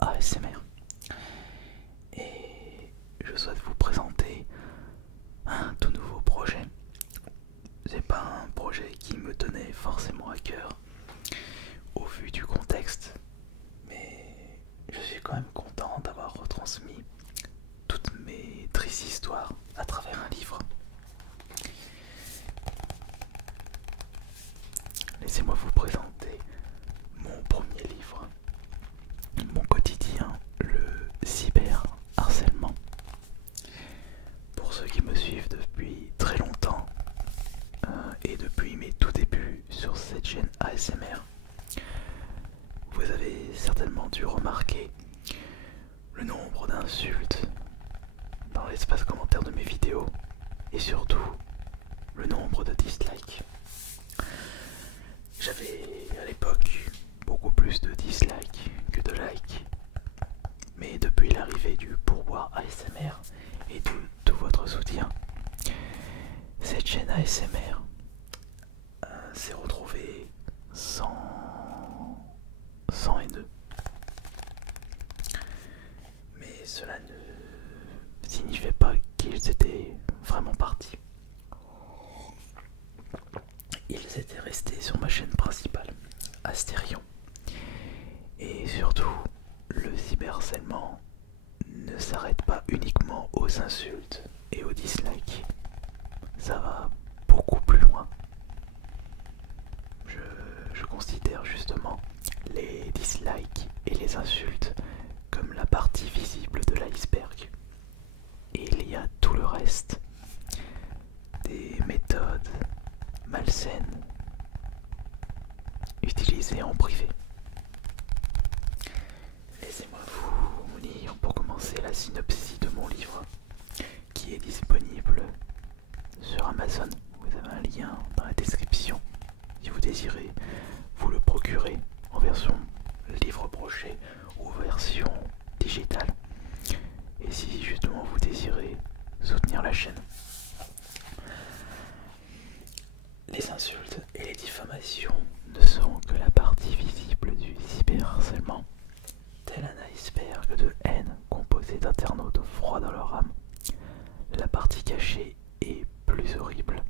ASMR. Et je souhaite vous présenter un tout nouveau projet. C'est pas un projet qui me tenait forcément à cœur au vu du contexte, mais je suis quand même content d'avoir retransmis toutes mes tristes histoires à travers un livre. Laissez-moi vous présenter mon premier livre, mon quotidien, le cyberharcèlement. Pour ceux qui me suivent depuis très longtemps et depuis mes tout débuts sur cette chaîne ASMR, vous avez certainement dû remarquer le nombre d'insultes dans l'espace commentaire de mes vidéos et surtout le nombre de dislikes. J'avais à l'époque beaucoup plus de dislikes que de likes, mais depuis l'arrivée du pourboire ASMR et de tout votre soutien, cette chaîne ASMR s'est retrouvée sans haineux. Mais cela ne signifiait pas qu'ils étaient vraiment partis. Ils étaient restés sur ma chaîne principale, Astérion. Et surtout, le cyberharcèlement ne s'arrête pas uniquement aux insultes et aux dislikes. Ça va beaucoup plus loin. Je considère justement les dislikes et les insultes comme la partie visible de l'iceberg. Et il y a tout le reste, des méthodes malsaines utilisées en privé. Laissez-moi vous lire pour commencer la synopsis de mon livre qui est disponible sur Amazon. Vous avez un lien dans la description si vous désirez vous le procurer en version livre broché ou version digitale. Et si justement vous désirez soutenir la chaîne. Les insultes et les diffamations ne sont que la partie visible du cyberharcèlement, tel un iceberg de haine composé d'internautes froids dans leur âme. La partie cachée est plus horrible,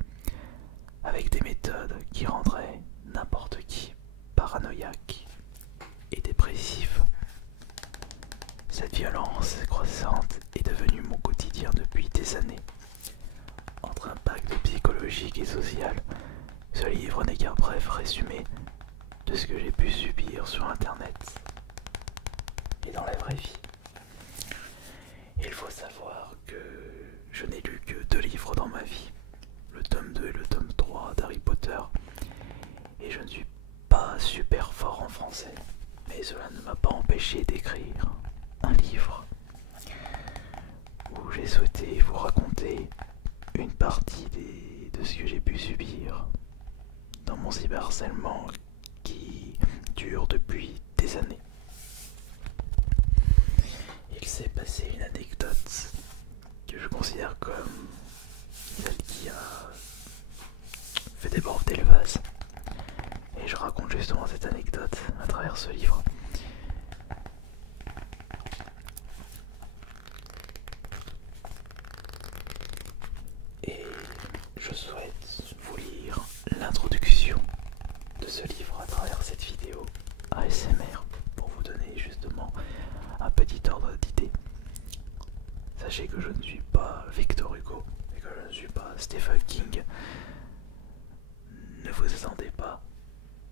avec des méthodes qui rendraient n'importe qui paranoïaque et dépressif. Cette violence croissante est devenue mon quotidien depuis des années. Entre impact psychologique et social, ce livre n'est qu'un bref résumé de ce que j'ai pu subir sur internet et dans la vraie vie. Il faut savoir que je n'ai lu que 2 livres dans ma vie, le tome 2 et le tome 3 d'Harry Potter, et je ne suis pas super fort en français, mais cela ne m'a pas empêché d'écrire un livre où j'ai souhaité vous raconter une partie de ce que j'ai pu subir dans mon cyberharcèlement qui dure depuis des années. Il s'est passé une anecdote que je considère comme celle qui a fait déborder le vase. Et je raconte justement cette anecdote à travers ce livre. Et je souhaite vous lire l'introduction de ce livre à travers cette vidéo ASMR pour vous donner justement un petit ordre d'idée. Sachez que je ne suis pas Victor Hugo et que je ne suis pas Stephen King. Ne vous attendez pas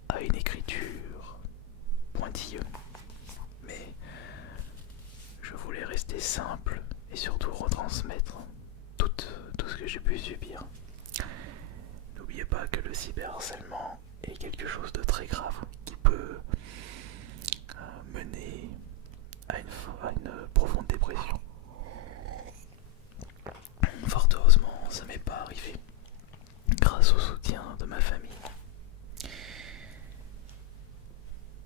à une écriture pointilleuse, mais je voulais rester simple et surtout retransmettre tout ce que j'ai pu subir. N'oubliez pas que le cyberharcèlement est quelque chose de très grave qui peut mener à une profonde dépression. Fort heureusement, ça m'est pas arrivé, grâce au soutien de ma famille.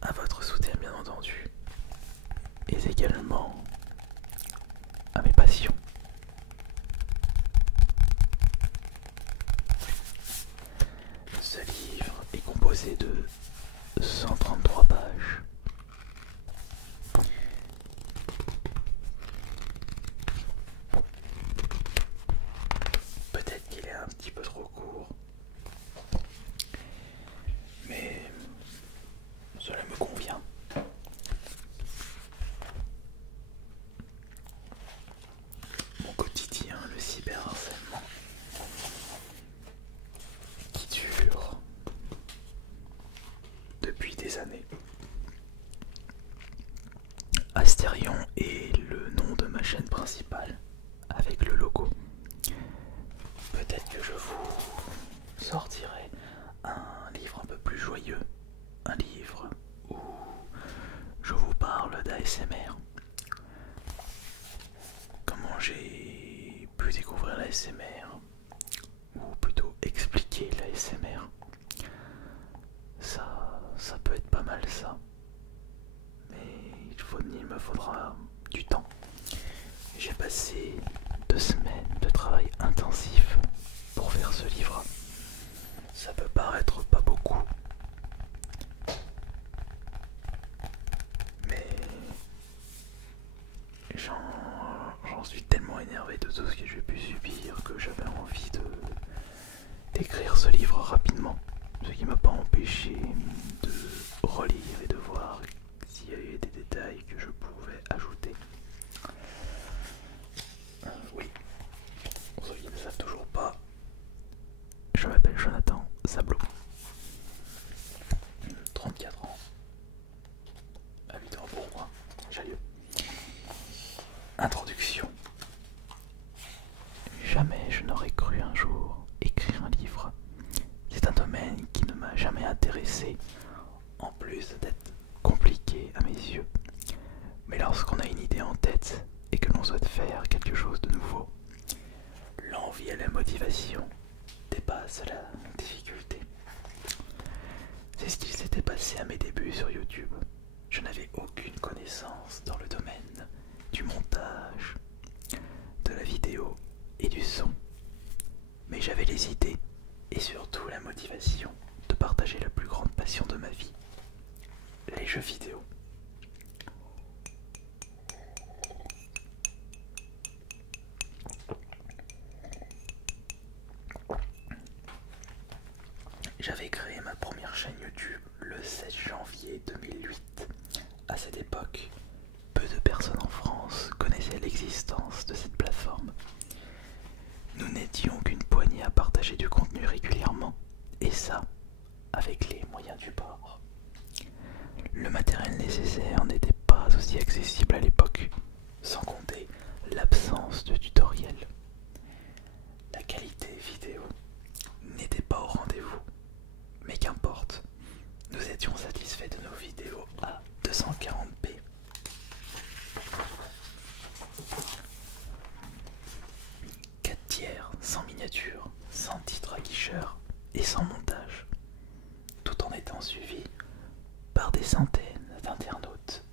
À votre soutien bien entendu, et également à mes passions. Ce livre est composé de 133 pages Astérion est le nom de ma chaîne principale avec le logo. Peut-être que je vous sortirai un livre un peu plus joyeux, un livre où je vous parle d'ASMR. Comment j'ai pu découvrir l'ASMR, ou plutôt expliquer l'ASMR. Ça peut être pas mal ça, mais il me faudra du temps. J'ai passé 2 semaines de travail intensif pour faire ce livre. Ça peut paraître pas beaucoup, mais j'en suis tellement énervé de tout ce que j'ai pu subir que j'avais envie d'écrire ce livre rapidement. Ce qui m'a pas empêché de relire et de voir s'il y avait des détails que je pouvais ajouter. Oui, pour ceux qui ne savent toujours pas, je m'appelle Jonathan Sablot, 34 ans, habitant pour moi, Jallieu. Introduction. Jamais je n'aurais cru un jour écrire un livre. C'est un domaine qui ne m'a jamais intéressé, en plus d'être compliqué à mes yeux. Mais lorsqu'on a une idée en tête et que l'on souhaite faire quelque chose de nouveau, l'envie et la motivation dépassent la difficulté. C'est ce qu'il s'était passé à mes débuts sur YouTube. Je n'avais aucune connaissance dans le domaine du montage, de la vidéo et du son. Mais j'avais les idées et surtout la motivation de partager la plus grande passion de ma vie, les jeux vidéo. J'avais créé ma première chaîne YouTube le 16 janvier 2008. À cette époque, peu de personnes en France connaissaient l'existence de cette plateforme. Nous n'étions qu'une poignée à partager du contenu régulièrement, et ça, avec les moyens du bord. Le matériel nécessaire n'était pas aussi accessible à l'époque, sans compter l'absence de tutoriel. La qualité vidéo n'était pas au rendez-vous, mais qu'importe, nous étions satisfaits de nos vidéos à 240p. Sans miniature, sans titre afficheur et sans montage, tout en étant suivi par des centaines d'internautes.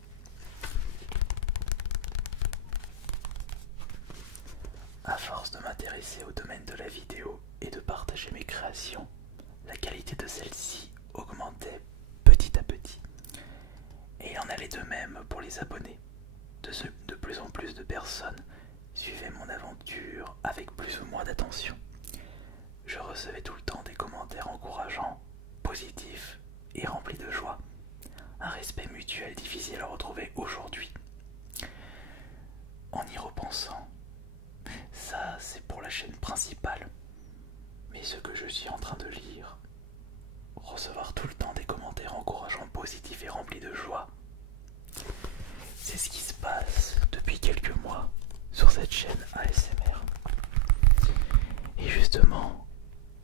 À force de m'intéresser au domaine de la vidéo et de partager mes créations, la qualité de celle-ci augmentait petit à petit. Et il en allait de même pour les abonnés. De plus en plus de personnes suivaient mon aventure avec plus ou moins d'attention. Je recevais tout le temps des commentaires encourageants, positifs et remplis de joie. Un respect mutuel difficile à retrouver aujourd'hui. En y repensant, ça c'est pour la chaîne principale. Mais ce que je suis en train de lire, recevoir tout le temps des commentaires encourageants, positifs et remplis de joie, c'est ce qui se passe depuis quelques mois sur cette chaîne ASMR. Et justement,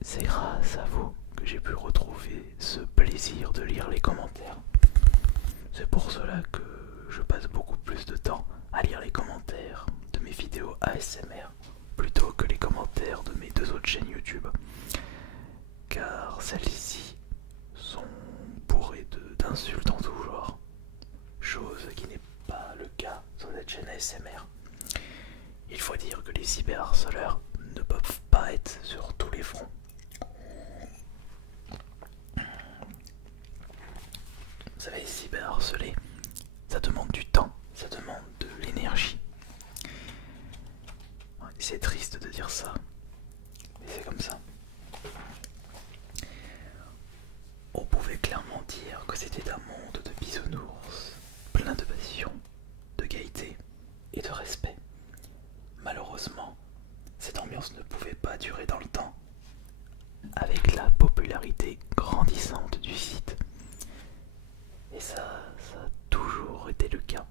c'est grâce à vous que j'ai pu retrouver ce plaisir de lire les commentaires. C'est pour cela que je passe beaucoup plus de temps à lire les commentaires de mes vidéos ASMR plutôt que les commentaires de mes 2 autres chaînes YouTube. Car celles-ci sont bourrées d'insultes en tout genre, chose qui n'est pas le cas sur cette chaîne ASMR. Il faut dire que les cyberharceleurs ne peuvent pas être sur tous les fronts. Vous savez, cyberharceler, ça demande du temps, ça demande de l'énergie. C'est triste de dire ça, mais c'est comme ça. On pouvait clairement dire que c'était un monde de bisounours, plein de passion, de gaieté et de respect. Malheureusement, cette ambiance ne pouvait pas durer dans le temps. Avec la popularité grandissante du site, et ça a toujours été le cas.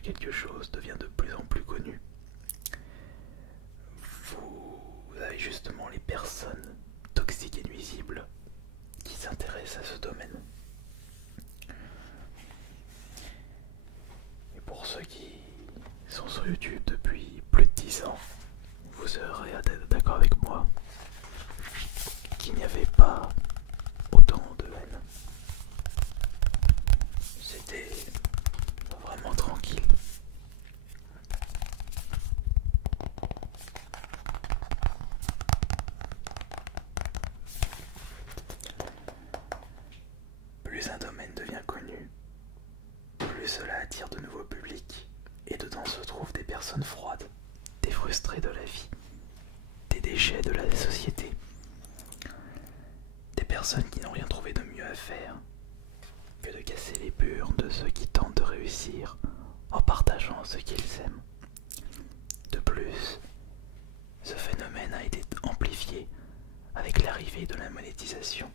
quelque chose devient de plus en plus connu, vous avez justement les personnes toxiques et nuisibles qui s'intéressent à ce domaine. Et pour ceux qui sont sur YouTube depuis plus de 10 ans, vous serez d'accord avec moi qu'il n'y avait pas autant de haine. C'était vraiment tranquille. Plus un domaine devient connu, plus cela attire de nouveaux publics, et dedans se trouvent des personnes froides, des frustrés de la vie, des déchets de la société, des personnes qui n'ont rien trouvé de mieux à faire que de casser les burnes de ceux qui tentent de réussir en partageant ce qu'ils aiment. De plus, ce phénomène a été amplifié avec l'arrivée de la monétisation.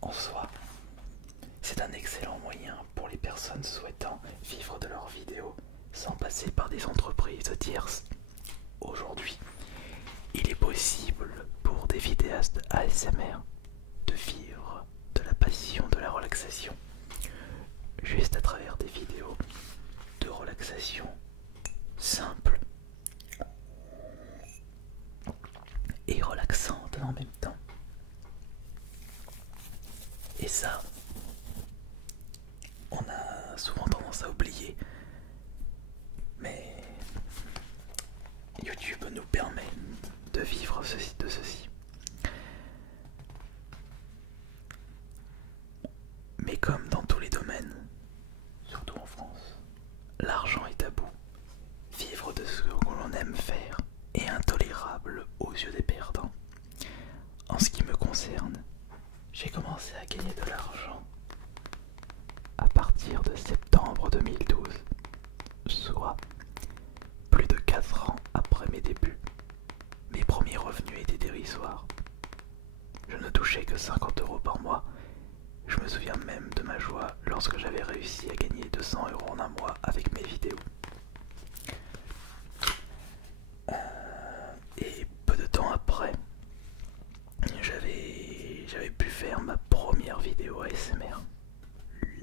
En soi, c'est un excellent moyen pour les personnes souhaitant vivre de leurs vidéos sans passer par des entreprises tierces. Aujourd'hui, il est possible pour des vidéastes ASMR de vivre de la passion de la relaxation, juste à travers des vidéos de relaxation simples et relaxantes en même temps. Et ça, on a souvent tendance à oublier, mais YouTube nous permet de vivre de ceci. Mais comme dans tous les domaines, surtout en France, l'argent est tabou. Vivre de ce que l'on aime faire est intolérable aux yeux des perdants. En ce qui me concerne, j'ai commencé à gagner de l'argent à partir de septembre 2012, soit plus de 4 ans après mes débuts. Mes premiers revenus étaient dérisoires. Je ne touchais que 50 € par mois. Je me souviens même de ma joie lorsque j'avais réussi à gagner 200 € en un mois avec mes vidéos. Et peu de temps après, j'avais pu faire ma première vidéo ASMR,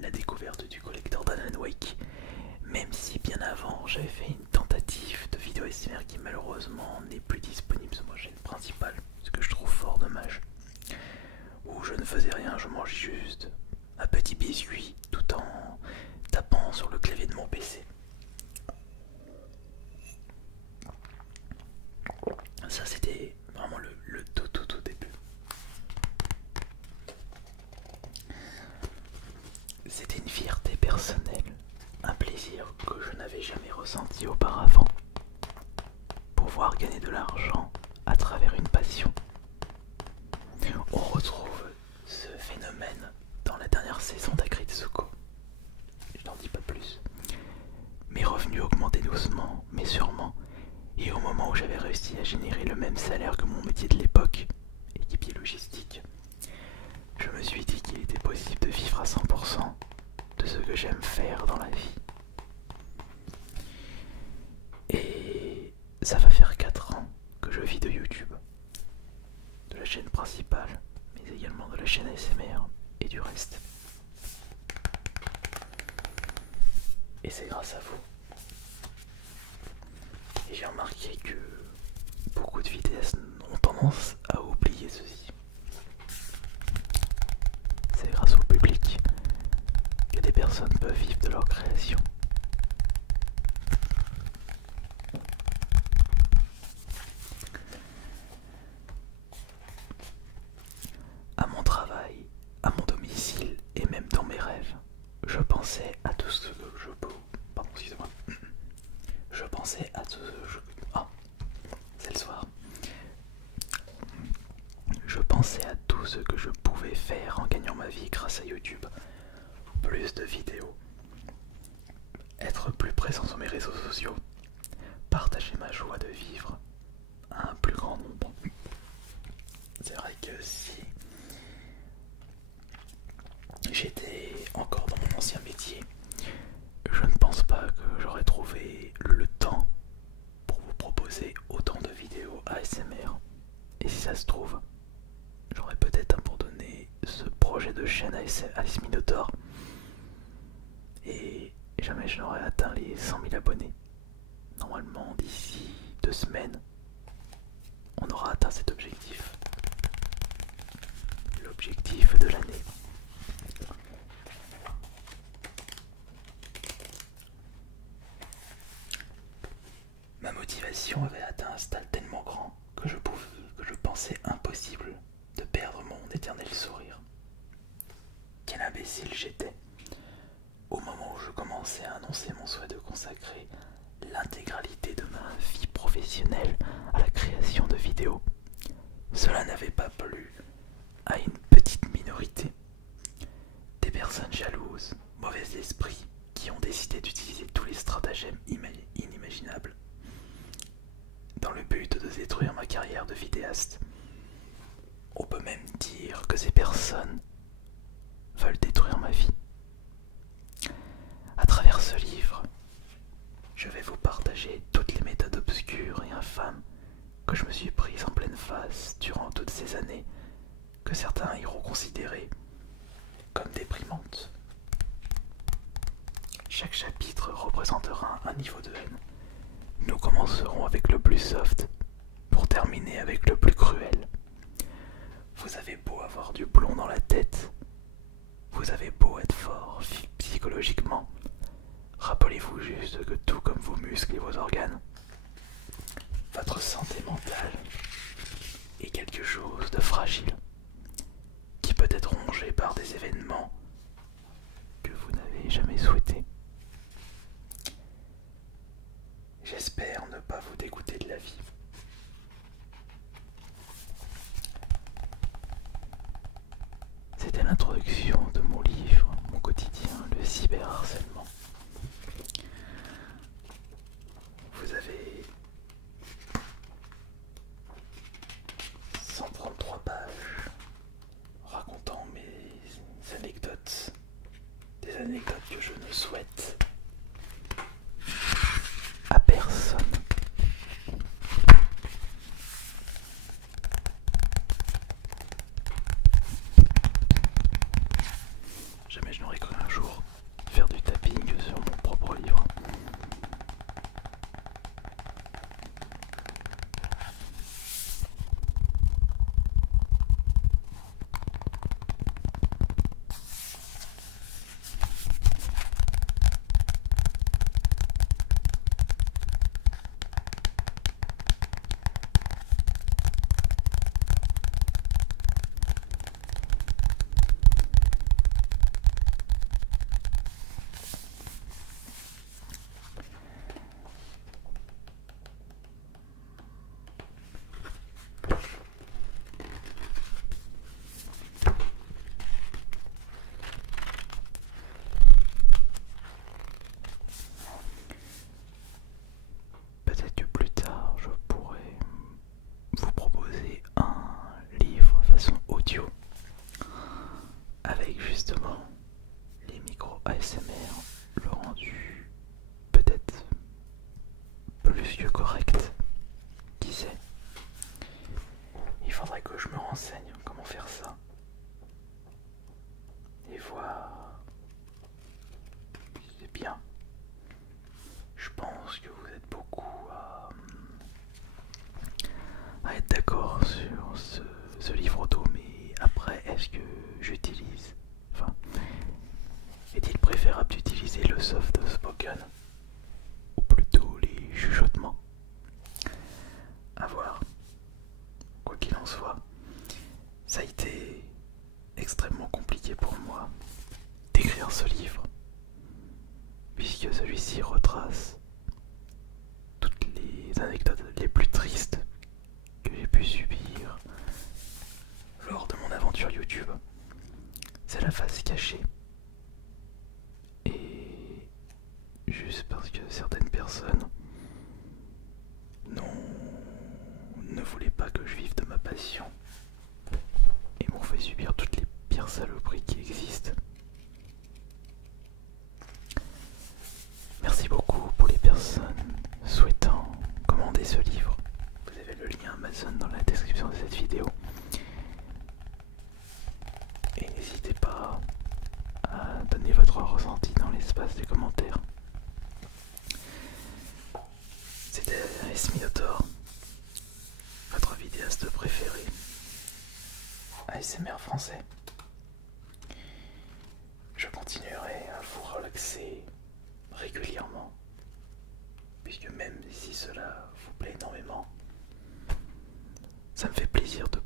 la découverte du collecteur d'Alan Wake, même si bien avant j'avais fait une tentative de vidéo ASMR qui malheureusement n'est plus disponible sur ma chaîne principale, ce que je trouve fort dommage, où je ne faisais rien, je mangeais juste un petit biscuit tout en tapant sur le clavier de mon PC. Ça c'était vraiment le tout début. C'était une fierté personnelle, un plaisir que je n'avais jamais ressenti auparavant. Pouvoir gagner de l'argent à travers une passion. On retrouve ce phénomène dans la dernière saison d'Agritsuko. Je n'en dis pas plus. Mes revenus augmentaient doucement, mais sûrement, et au moment où j'avais réussi à générer le même salaire que mon métier de l'époque, équipier logistique, je me suis dit qu'il était possible de vivre à 100% de ce que j'aime faire dans la vie. Et ça va faire 4 ans que je vis de YouTube, de la chaîne principale, mais également de la chaîne ASMR et du reste. Et c'est grâce à vous. Et j'ai remarqué que beaucoup de vidéastes ont tendance à oublier ceci. C'est grâce au public que des personnes peuvent vivre de leur création. À mon travail, à mon domicile et même dans mes rêves, je pensais à tout ce que je peux. Pardon, excusez-moi. Je pensais à tout ce que je... Oh, c'est le soir. Je pensais à tout ce que je pouvais faire en gagnant ma vie grâce à YouTube. Plus de vidéos, être plus présent sur mes réseaux sociaux, partager ma joie de vivre à un plus grand nombre. C'est vrai que si j'étais encore dans mon ancien métier, je ne pense pas que j'aurais chaîne Alice Minotaur. Et jamais je n'aurais atteint les 100 000 abonnés. Normalement, d'ici 2 semaines, on aura atteint cet objectif. L'objectif de l'année. Ma motivation avait atteint un stade tellement grand que je pensais impossible de perdre mon éternel sourire. Quel imbécile j'étais au moment où je commençais à annoncer mon souhait de consacrer l'intégralité de ma vie professionnelle à la création de vidéos. Cela n'avait pas plu à une petite minorité, des personnes jalouses, mauvais esprits, qui ont décidé d'utiliser tous les stratagèmes inimaginables dans le but de détruire ma carrière de vidéaste. On peut même dire que ces personnes veulent détruire ma vie. À travers ce livre, je vais vous partager toutes les méthodes obscures et infâmes que je me suis prise en pleine face durant toutes ces années que certains iront considérer comme déprimantes. Chaque chapitre représentera un niveau de haine. Nous commencerons avec le plus soft pour terminer avec le plus cruel. Vous avez beau avoir du plomb dans la tête, vous avez beau être fort psychologiquement, rappelez-vous juste que tout comme vos muscles et vos organes, votre santé mentale est quelque chose de fragile, qui peut être rongé par des événements que vous n'avez jamais souhaités. J'espère ne pas vous dégoûter de la vie. C'était l'introduction de mon livre, mon quotidien, le cyberharcèlement. Vous avez 133 pages racontant mes anecdotes, des anecdotes que je ne souhaite à personne. Jamais je n'aurais cru un jour faire du tapping sur mon propre livre. Peut-être que plus tard je pourrais vous proposer un livre façon audio avec justement les micros ASMR, le rendu peut-être plus que correct, qui sait. Il faudrait que je me renseigne comment faire ça et voir si c'est bien. Je pense que vous êtes beaucoup à être d'accord sur ce livre auto, mais après, est-ce que j'utilise, enfin, est-il préférable d'utiliser le soft spoken ou plutôt les chuchotements? À voir. Quoi qu'il en soit, ça a été extrêmement compliqué pour moi d'écrire ce livre, puisque celui-ci retrace toutes les anecdotes les plus tristes que j'ai pu subir lors de mon aventure YouTube. C'est la face cachée. Et juste parce que certaines personnes ne voulaient pas que je vive de ma passion et m'ont fait subir toutes les pires saloperies qui existent. Merci beaucoup pour les personnes souhaitant commander ce livre. Vous avez le lien Amazon dans la description de cette vidéo. Et n'hésitez pas les commentaires. C'était Esmiotor, votre vidéaste préféré, ASMR français. Je continuerai à vous relaxer régulièrement, puisque même si cela vous plaît énormément, ça me fait plaisir de